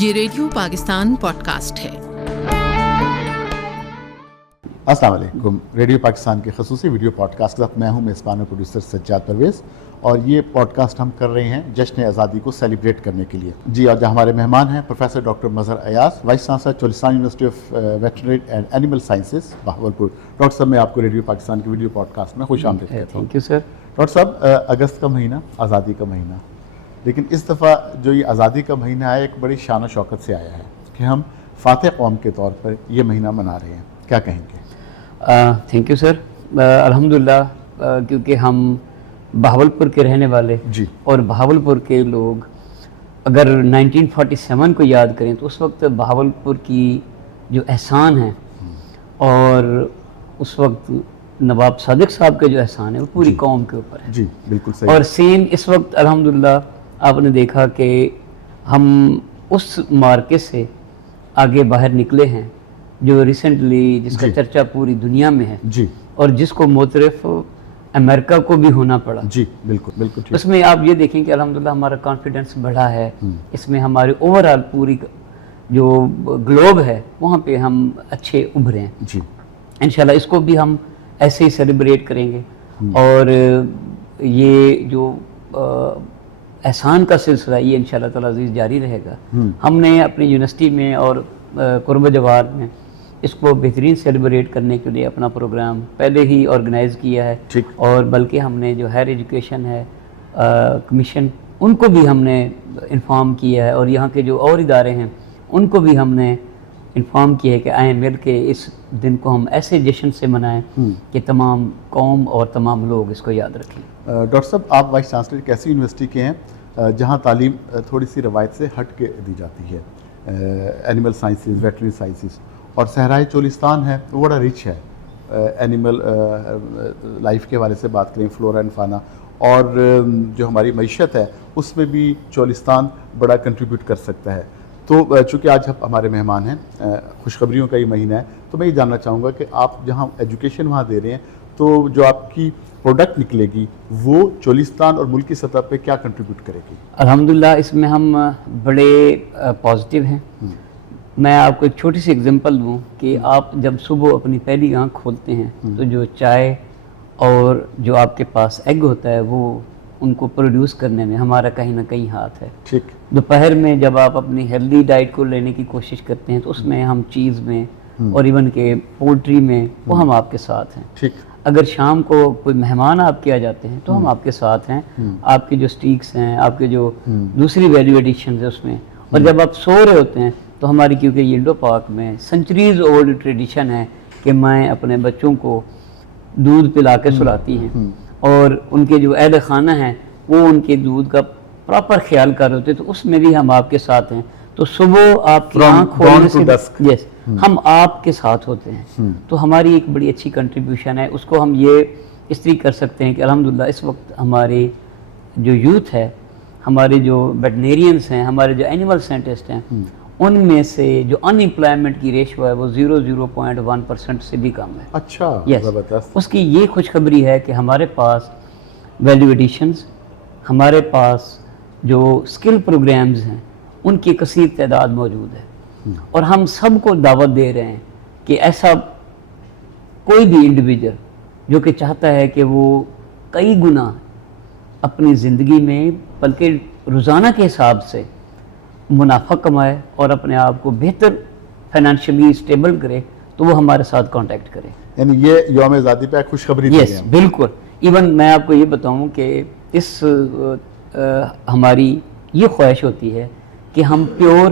یہ radio Pakistan pod cost ہے۔ السلام علیکم، ریڈیو پاکستان کے خصوصی ویڈیو پوڈ کاسٹ کے ساتھ میں ہوں میزبان پروڈیوسر سجاد پرویز، اور یہ پوڈ کاسٹ ہم کر رہے ہیں جشن آزادی کو سیلیبریٹ کرنے کے لیے۔ جی، آج ہمارے مہمان ہیں professor doctor Mazhar Ayaz, vice chancellor Cholistan university of veterinary and animal sciences Bahawalpur. Doctor صاحب، میں آپ کو ریڈیو پاکستان کے ویڈیو پوڈ کاسٹ میں خوش آمدید کہتا ہوں۔ Thank you sir. ڈاکٹر صاحب، اگست کا مہینہ آزادی کا مہینہ، لیکن اس دفعہ جو یہ آزادی کا مہینہ آیا ایک بڑی شان و شوکت سے آیا ہے کہ ہم فاتح قوم کے طور پر یہ مہینہ منا رہے ہیں، کیا کہیں گے؟ Thank you sir. الحمدللہ، کیونکہ ہم بہاولپور کے رہنے والے جی، اور بہاولپور کے لوگ اگر 1947 کو یاد کریں تو اس وقت بہاولپور کی جو احسان ہے اور اس وقت نواب صادق صاحب کا جو احسان ہے وہ پوری قوم کے اوپر ہے۔ جی بالکل صحیح۔ اور سیم اس وقت الحمدللہ آپ نے دیکھا کہ ہم اس مارکے سے آگے باہر نکلے ہیں جو ریسنٹلی جس کا چرچا پوری دنیا میں ہے، جی، اور جس کو معترف امریکہ کو بھی ہونا پڑا۔ جی بالکل بالکل ٹھیک۔ اس میں آپ یہ دیکھیں کہ الحمدللہ ہمارا کانفیڈنس بڑھا ہے، اس میں ہمارے اوورآل پوری جو گلوب ہے وہاں پہ ہم اچھے ابھرے ہیں۔ جی انشاءاللہ اس کو بھی ہم ایسے ہی سیلیبریٹ کریں گے، اور یہ جو احسان کا سلسلہ یہ انشاءاللہ تعالی عزیز جاری رہے گا۔ ہم نے اپنی یونیورسٹی میں اور قرب جوار میں اس کو بہترین سیلیبریٹ کرنے کے لیے اپنا پروگرام پہلے ہی آرگنائز کیا ہے، اور بلکہ ہم نے جو ہائر ایجوکیشن ہے کمیشن ان کو بھی ہم نے انفارم کیا ہے، اور یہاں کے جو اور ادارے ہیں ان کو بھی ہم نے انفارم کیا ہے کہ آئیں مل کے اس دن کو ہم ایسے جشن سے منائیں کہ تمام قوم اور تمام لوگ اس کو یاد رکھیں۔ ڈاکٹر صاحب، آپ وائس چانسلر ایک ایسی یونیورسٹی کے ہیں جہاں تعلیم تھوڑی سی روایت سے ہٹ کے دی جاتی ہے، اینیمل سائنسز، ویٹرنری سائنسز، اور صحرائے چولستان ہے وہ بڑا ریچ ہے اینیمل لائف کے حوالے سے بات کریں، فلورا اینڈ فانا، اور جو ہماری معیشت ہے اس میں بھی چولستان بڑا کنٹریبیوٹ کر سکتا ہے۔ تو چونکہ آج ہمارے مہمان ہیں، خوشخبریوں کا یہ مہینہ ہے، تو میں یہ جاننا چاہوں گا کہ آپ جہاں ایجوکیشن وہاں دے رہے ہیں تو جو آپ کی پروڈکٹ نکلے گی وہ چولستان اور ملک کی سطح پہ کیا کنٹریبیوٹ کرے گی؟ الحمدللہ اس میں ہم بڑے پازیٹیو ہیں۔ میں آپ کو ایک چھوٹی سی اگزامپل دوں کہ آپ جب صبح اپنی پہلی آنکھ کھولتے ہیں تو جو چائے اور جو آپ کے پاس ایگ ہوتا ہے وہ ان کو پروڈیوس کرنے میں ہمارا کہیں نہ کہیں ہاتھ ہے۔ ٹھیک۔ دوپہر میں جب آپ اپنی ہیلدی ڈائٹ کو لینے کی کوشش کرتے ہیں تو اس میں ہم چیز میں اور ایون کہ پولٹری میں وہ ہم آپ کے ساتھ ہیں۔ ٹھیک۔ اگر شام کو کوئی مہمان آپ کے آ جاتے ہیں تو ہم آپ کے ساتھ ہیں، آپ کے جو سٹیکس ہیں، آپ کے جو دوسری ویلیو ایڈیشنز ہیں اس میں، اور جب آپ سو رہے ہوتے ہیں تو ہماری کیونکہ یہ انڈو پاک میں سنچریز اولڈ ٹریڈیشن ہے کہ مائیں اپنے بچوں کو دودھ پلا کے سلاتی ہیں، اور ان کے جو اہل خانہ ہیں وہ ان کے دودھ کا پراپر خیال کر رہے ہوتے ہیں، تو اس میں بھی ہم آپ کے ساتھ ہیں۔ تو صبح آپ کی آنکھ کھولنے سے ہم آپ کے ساتھ ہوتے ہیں، تو ہماری ایک بڑی اچھی کنٹریبیوشن ہے۔ اس کو ہم یہ اس طریقے کر سکتے ہیں کہ الحمدللہ اس وقت ہمارے جو یوتھ ہے، ہمارے جو ویٹنیرینز ہیں، ہمارے جو اینیمل سائنٹسٹ ہیں، ان میں سے جو ان امپلائمنٹ کی ریشو ہے وہ 0.1% سے بھی کم ہے۔ اچھا، زبردست۔ اس کی یہ خوشخبری ہے کہ ہمارے پاس ویلیو ایڈیشنز، ہمارے پاس جو سکل پروگرامز ہیں ان کی کثیر تعداد موجود ہے، اور ہم سب کو دعوت دے رہے ہیں کہ ایسا کوئی بھی انڈیویجول جو کہ چاہتا ہے کہ وہ کئی گنا اپنی زندگی میں بلکہ روزانہ کے حساب سے منافع کمائے اور اپنے آپ کو بہتر فائنینشلی اسٹیبل کرے، تو وہ ہمارے ساتھ کانٹیکٹ کرے۔ یعنی یہ یوم آزادی پہ خوشخبری دی ہے۔ بالکل۔ ایون میں آپ کو یہ بتاؤں کہ اس ہماری یہ خواہش ہوتی ہے کہ ہم پیور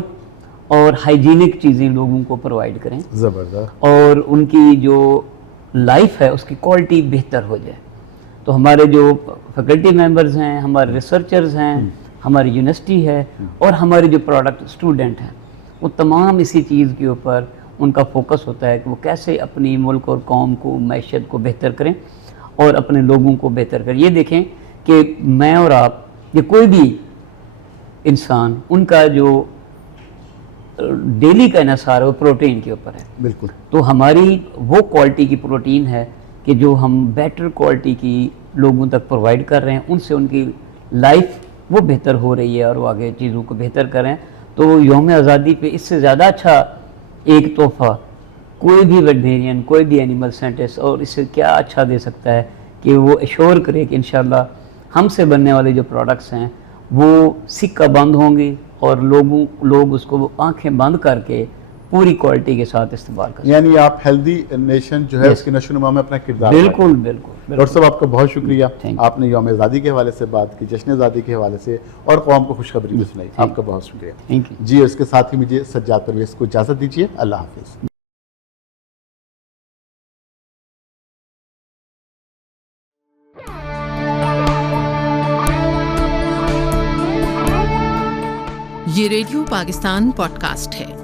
اور ہائیجینک چیزیں لوگوں کو پرووائڈ کریں، زبردست، اور ان کی جو لائف ہے اس کی کوالٹی بہتر ہو جائے۔ تو ہمارے جو فیکلٹی ممبرز ہیں، ہمارے ریسرچرز ہیں، ہماری یونیورسٹی ہے، اور ہمارے جو پروڈکٹ اسٹوڈنٹ ہیں، وہ تمام اسی چیز کے اوپر ان کا فوکس ہوتا ہے کہ وہ کیسے اپنی ملک اور قوم کو، معیشت کو بہتر کریں اور اپنے لوگوں کو بہتر کریں۔ یہ دیکھیں کہ میں اور آپ یا کوئی بھی انسان، ان کا جو ڈیلی کا انحصار ہے وہ پروٹین کے اوپر ہے۔ بالکل۔ تو ہماری وہ کوالٹی کی پروٹین ہے کہ جو ہم بیٹر کوالٹی کی لوگوں تک پرووائڈ کر رہے ہیں، ان سے ان کی لائف وہ بہتر ہو رہی ہے اور وہ آگے چیزوں کو بہتر کریں۔ تو یوم آزادی پہ اس سے زیادہ اچھا ایک تحفہ کوئی بھی ویٹرینین، کوئی بھی اینیمل سائنٹسٹ اور اس سے کیا اچھا دے سکتا ہے کہ وہ ایشور کرے کہ انشاءاللہ ہم سے بننے والے جو پروڈکٹس ہیں وہ سکہ بند ہوں گے اور لوگ اس کو آنکھیں بند کر کے پوری کوالٹی کے ساتھ استعمال کر سکتے ہیں. یعنی آپ ہیلدی نیشن جو ہے اس کی نشو و نما میں اپنا کردار ادا بالکل کریں. بالکل ڈاکٹر صاحب آپ کا بہت شکریہ. Thank you. آپ نے یوم آزادی کے حوالے سے بات کی، جشن آزادی کے حوالے سے، اور قوم کو خوشخبری بھی سنائی. آپ کا بہت شکریہ. Thank you. جی اس کے ساتھ ہی مجھے سجاد پرویز کو اجازت دیجیے. اللہ حافظ. یہ ریڈیو پاکستان پوڈ کاسٹ ہے.